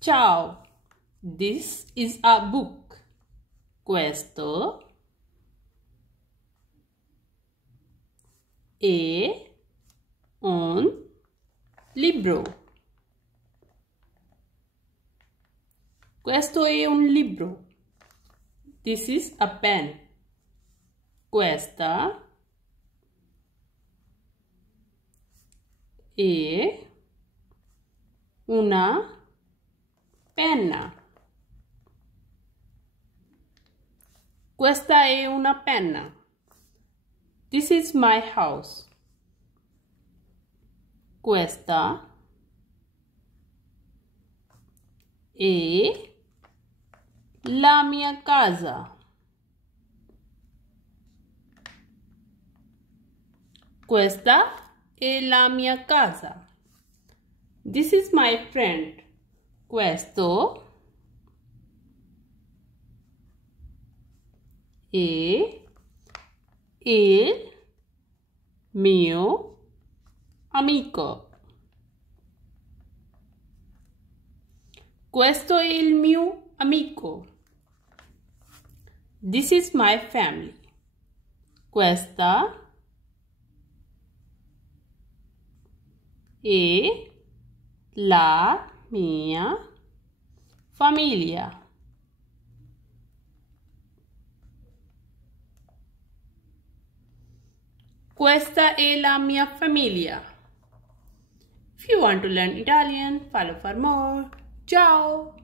Ciao, this is a book. Questo è un libro. Questo è un libro. This is a pen. Questa è una penna. Questa è una penna. This is my house. Questa è la mia casa. Questa è la mia casa. This is my friend. Questo è il mio amico. Questo è il mio amico. This is my family. Questa è la mia famiglia. Questa è la mia famiglia. If you want to learn Italian, follow for more. Ciao!